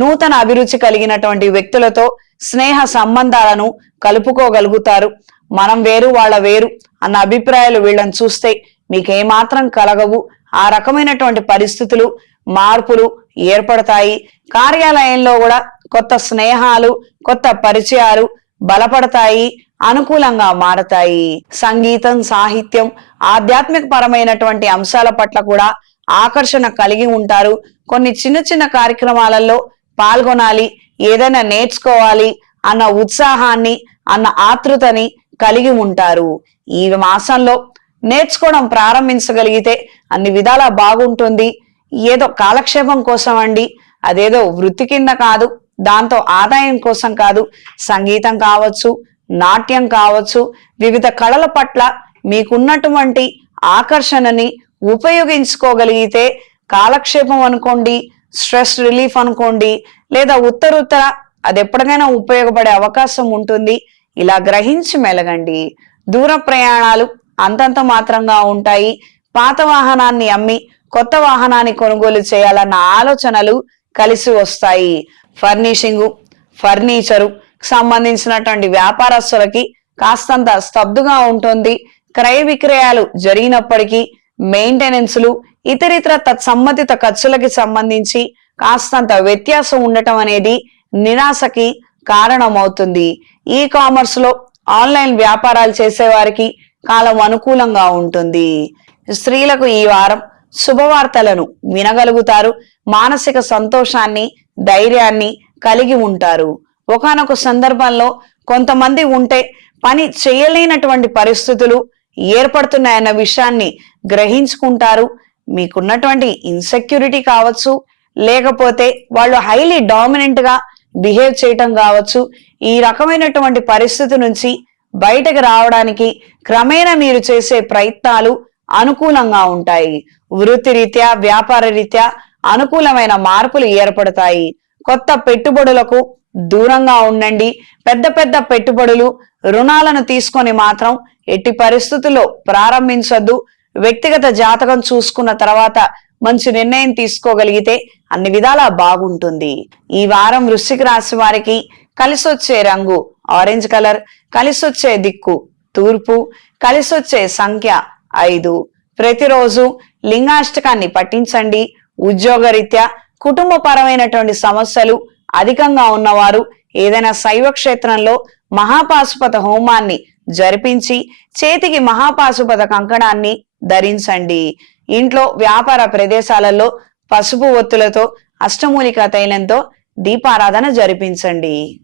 నూతన అభిరుచి కలిగినటువంటి వ్యక్తులతో స్నేహ సంబంధాలను కలుపుకోగలుగుతారు. మనం వేరు వాళ్ళ వేరు అన్న అభిప్రాయాలు వీళ్ళని చూస్తే మీకేమాత్రం కలగవు. ఆ రకమైనటువంటి పరిస్థితులు మార్పులు ఏర్పడతాయి. కార్యాలయంలో కూడా కొత్త స్నేహాలు కొత్త పరిచయాలు బలపడతాయి, అనుకూలంగా మారతాయి. సంగీతం సాహిత్యం ఆధ్యాత్మిక పరమైనటువంటి అంశాల పట్ల కూడా ఆకర్షణ కలిగి ఉంటారు. కొన్ని చిన్న చిన్న కార్యక్రమాలలో పాల్గొనాలి, ఏదైనా నేర్చుకోవాలి అన్న ఉత్సాహాన్ని అన్న ఆతృతని కలిగి ఉంటారు. ఈ మాసంలో నేర్చుకోవడం ప్రారంభించగలిగితే అన్ని విధాలా బాగుంటుంది. ఏదో కాలక్షేపం కోసం అండి, అదేదో వృత్తి కింద కాదు, దాంతో ఆదాయం కోసం కాదు. సంగీతం కావచ్చు, నాట్యం కావచ్చు, వివిధ కళల పట్ల మీకున్నటువంటి ఆకర్షణని ఉపయోగించుకోగలిగితే కాలక్షేపం అనుకోండి, స్ట్రెస్ రిలీఫ్ అనుకోండి, లేదా ఉత్తరుత్తర అది ఎప్పటికైనా ఉపయోగపడే అవకాశం ఉంటుంది. ఇలా గ్రహించి మెలగండి. దూర ప్రయాణాలు అంతంత మాత్రంగా ఉంటాయి. పాత వాహనాన్ని అమ్మి కొత్త వాహనాన్ని కొనుగోలు చేయాలన్న ఆలోచనలు కలిసి వస్తాయి. ఫర్నిచరు సంబంధించినటువంటి వ్యాపారస్తులకి కాస్తంత స్తబ్దుగా ఉంటుంది. క్రయ విక్రయాలు జరిగినప్పటికీ మెయింటెనెన్స్లు ఇతరితర తత్సంబంధిత ఖర్చులకి సంబంధించి కాస్తంత వ్యత్యాసం ఉండటం అనేది నిరాశకి కారణమవుతుంది. ఈ కామర్స్ లో ఆన్లైన్ వ్యాపారాలు చేసేవారికి కాలం అనుకూలంగా ఉంటుంది. స్త్రీలకు ఈ వారం శుభవార్తలను వినగలుగుతారు. మానసిక సంతోషాన్ని ధైర్యాన్ని కలిగి ఉంటారు. ఒకానొక సందర్భంలో కొంతమంది ఉంటే పని చేయలేనటువంటి పరిస్థితులు ఏర్పడుతున్నాయన్న విషయాన్ని గ్రహించుకుంటారు. మీకున్నటువంటి ఇన్సెక్యూరిటీ కావచ్చు, లేకపోతే వాళ్ళు హైలీ డామినెంట్ గా బిహేవ్ చేయటం కావచ్చు. ఈ రకమైనటువంటి పరిస్థితి నుంచి బయటకు రావడానికి క్రమేణా మీరు చేసే ప్రయత్నాలు అనుకూలంగా ఉంటాయి. వృత్తి రీత్యా వ్యాపార రీత్యా అనుకూలమైన మార్పులు ఏర్పడతాయి. కొత్త పెట్టుబడులకు దూరంగా ఉండండి. పెద్ద పెద్ద పెట్టుబడులు రుణాలను తీసుకొని మాత్రం ఎట్టి పరిస్థితుల్లో ప్రారంభించొద్దు. వ్యక్తిగత జాతకం చూసుకున్న తర్వాత మంచి నిర్ణయం తీసుకోగలిగితే అన్ని విధాలా బాగుంటుంది. ఈ వారం వృశ్చిక రాశి వారికి కలిసొచ్చే రంగు ఆరెంజ్ కలర్, కలిసొచ్చే దిక్కు తూర్పు, కలిసొచ్చే సంఖ్య 5. ప్రతిరోజు లింగాష్టకాన్ని పఠించండి. ఉద్యోగరీత్యా కుటుంబ పరమైనటువంటి సమస్యలు అధికంగా ఉన్నవారు ఏదైనా శైవ క్షేత్రంలో మహాపాశుపత హోమాన్ని జరిపించి చేతికి మహాపాశుపత కంకణాన్ని ధరించండి. ఇంట్లో వ్యాపార ప్రదేశాలలో పసుపు ఒత్తులతో అష్టమూలికా తైలంతో దీపారాధన జరిపించండి.